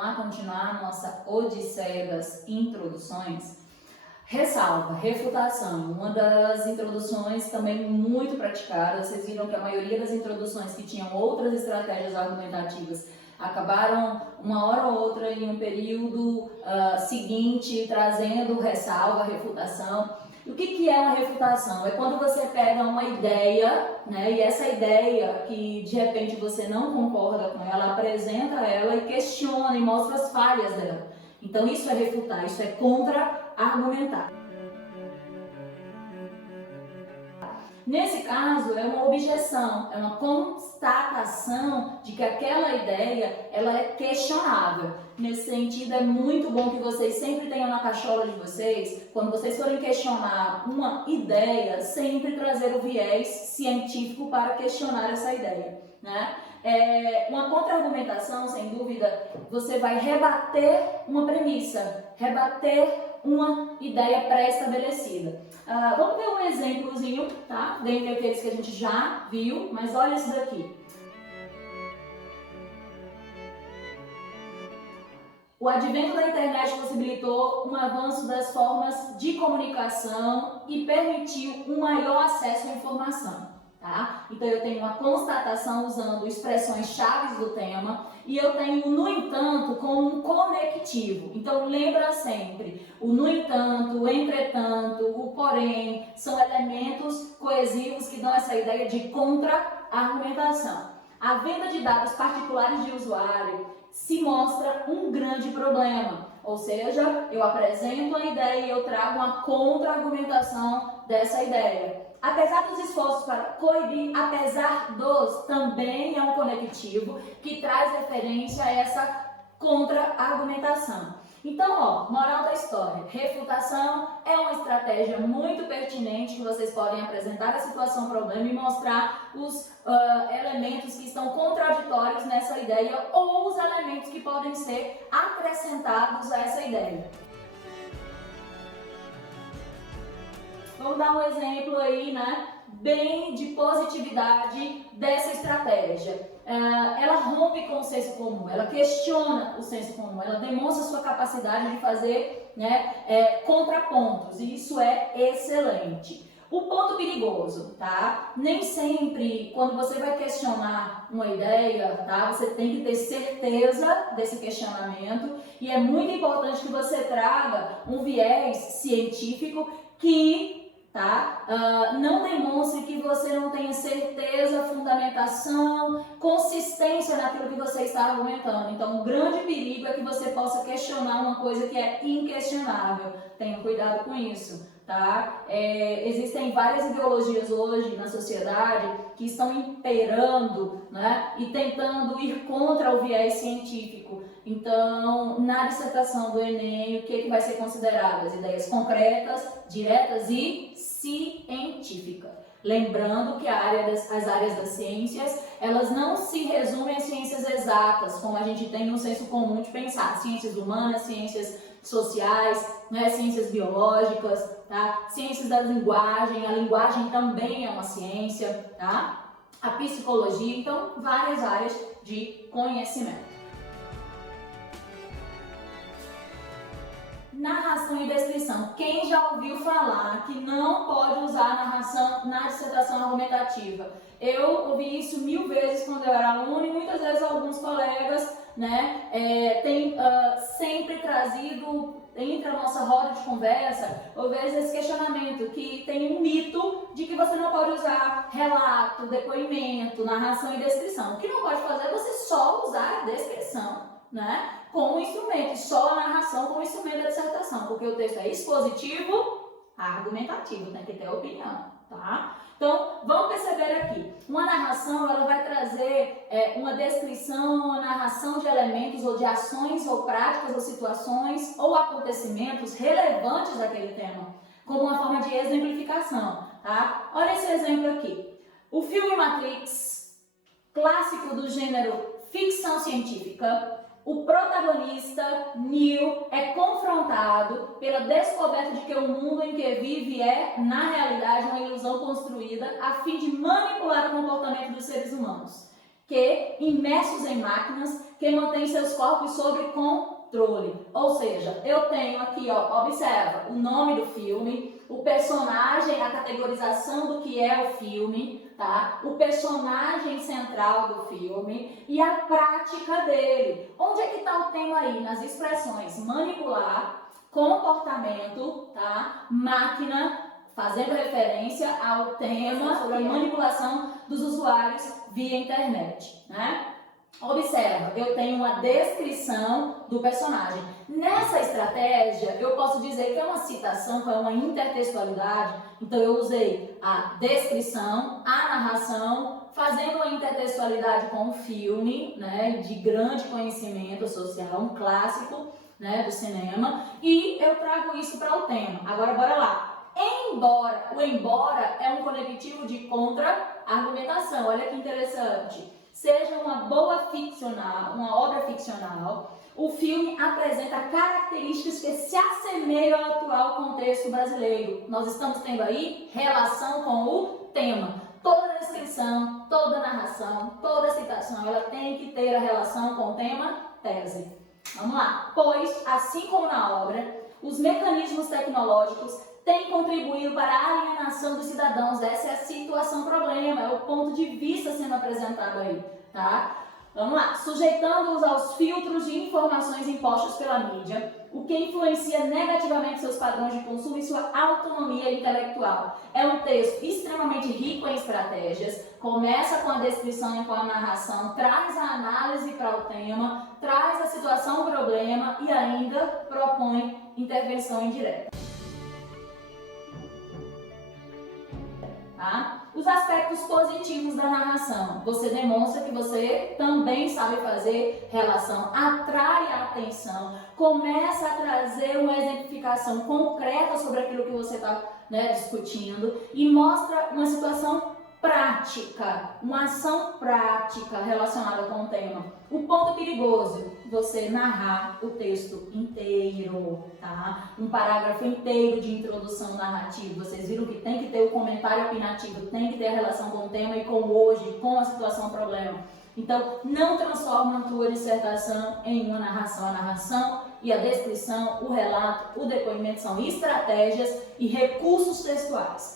A continuar a nossa odisseia das introduções, ressalva, refutação, uma das introduções também muito praticadas. Vocês viram que a maioria das introduções que tinham outras estratégias argumentativas acabaram uma hora ou outra em um período seguinte trazendo ressalva, refutação. E o que é uma refutação? É quando você pega uma ideia, né, e essa ideia que de repente você não concorda com ela, apresenta ela e questiona e mostra as falhas dela. Então isso é refutar, isso é contra-argumentar. Nesse caso, é uma objeção, é uma constatação de que aquela ideia ela é questionável. Nesse sentido, é muito bom que vocês sempre tenham na cachola de vocês, quando vocês forem questionar uma ideia, sempre trazer o viés científico para questionar essa ideia, né? Uma contra-argumentação, sem dúvida, você vai rebater uma premissa, rebater uma ideia pré-estabelecida. Vamos ver um exemplozinho, tá? Dentre aqueles que a gente já viu, mas olha esse daqui. O advento da internet possibilitou um avanço das formas de comunicação e permitiu um maior acesso à informação. Tá? Então eu tenho uma constatação usando expressões chaves do tema e eu tenho o no entanto como um conectivo. Então lembra sempre, o no entanto, o entretanto, o porém, são elementos coesivos que dão essa ideia de contra-argumentação. A venda de dados particulares de usuário se mostra um grande problema, ou seja, eu apresento a ideia e eu trago uma contra-argumentação dessa ideia. Apesar dos esforços para coibir, apesar dos, também é um conectivo que traz referência a essa contra-argumentação. Então, moral da história, refutação é uma estratégia muito pertinente que vocês podem apresentar a situação, problema e mostrar os elementos que estão contraditórios nessa ideia ou os elementos que podem ser acrescentados a essa ideia. Vamos dar um exemplo aí, né, bem de positividade dessa estratégia. Ela rompe com o senso comum, ela questiona o senso comum, ela demonstra sua capacidade de fazer, né, contrapontos, e isso é excelente. O ponto perigoso, tá? Nem sempre, quando você vai questionar uma ideia, tá? Você tem que ter certeza desse questionamento e é muito importante que você traga um viés científico que não demonstre que você não tenha certeza, fundamentação, consistência naquilo que você está argumentando. Então, o grande perigo é que você possa questionar uma coisa que é inquestionável. Tenha cuidado com isso, tá? Existem várias ideologias hoje na sociedade que estão imperando, né, e tentando ir contra o viés científico. Então, na dissertação do Enem, o que vai ser considerado? As ideias concretas, diretas e científicas. Lembrando que as áreas das ciências, elas não se resumem a ciências exatas, como a gente tem no senso comum de pensar. Ciências humanas, ciências sociais, né, ciências biológicas, tá? Ciências da linguagem, a linguagem também é uma ciência, tá? A psicologia, então, várias áreas de conhecimento. Narração e descrição. Quem já ouviu falar que não pode usar narração na dissertação argumentativa? Eu ouvi isso 1000 vezes quando eu era aluna e muitas vezes alguns colegas, né, têm sempre trazido entre a nossa roda de conversa, ou vezes esse questionamento que tem um mito de que você não pode usar relato, depoimento, narração e descrição. O que não pode fazer é você só usar a descrição, né, como instrumento, só a narração como instrumento da dissertação, porque o texto é expositivo, argumentativo, tem que ter opinião, tá? Então, vamos perceber aqui, uma narração, ela vai trazer uma descrição, uma narração de elementos ou de ações ou práticas ou situações ou acontecimentos relevantes daquele tema, como uma forma de exemplificação, tá? Olha esse exemplo aqui. O filme Matrix, clássico do gênero ficção científica, o protagonista, Neo, é confrontado pela descoberta de que o mundo em que vive é, na realidade, uma ilusão construída a fim de manipular o comportamento dos seres humanos, que, imersos em máquinas, que mantém seus corpos sob controle. Ou seja, eu tenho aqui, ó, observa, o nome do filme, o personagem, a categorização do que é o filme, tá? O personagem central do filme e a prática dele. Onde é que está o tema aí? Nas expressões manipular, comportamento, tá? Máquina, fazendo referência ao tema sobre a manipulação dos usuários via internet, né? Observa, eu tenho uma descrição do personagem. Nessa estratégia, eu posso dizer que é uma citação, que é uma intertextualidade. Então, eu usei a descrição, a narração, fazendo uma intertextualidade com o filme, né, de grande conhecimento social, um clássico, né, do cinema. E eu trago isso para o tema. Agora, bora lá. O embora é um conectivo de contra-argumentação. Olha que interessante. Seja uma boa ficcional, uma obra ficcional, o filme apresenta características que se assemelham ao atual contexto brasileiro. Nós estamos tendo aí relação com o tema. Toda descrição, toda narração, toda citação, ela tem que ter a relação com o tema tese. Vamos lá. Pois, assim como na obra, os mecanismos tecnológicos têm contribuído para a alienação dos cidadãos. Essa é a situação-problema, é o ponto de vista sendo apresentado aí, tá? Vamos lá. Sujeitando-os aos filtros de informações impostos pela mídia, o que influencia negativamente seus padrões de consumo e sua autonomia intelectual. É um texto extremamente rico em estratégias, começa com a descrição e com a narração, traz a análise para o tema, traz a situação-problema e ainda propõe intervenção indireta. Tá? Os aspectos positivos da narração. Você demonstra que você também sabe fazer relação, atrai a atenção, começa a trazer uma exemplificação concreta sobre aquilo que você está, né, discutindo e mostra uma situação prática, uma ação prática relacionada com o tema. O ponto perigoso, você narrar o texto inteiro, tá? Um parágrafo inteiro de introdução narrativa. Vocês viram que tem que ter o comentário opinativo, tem que ter a relação com o tema e com hoje, com a situação problema. Então, não transforma a tua dissertação em uma narração. A narração e a descrição, o relato, o depoimento são estratégias e recursos textuais.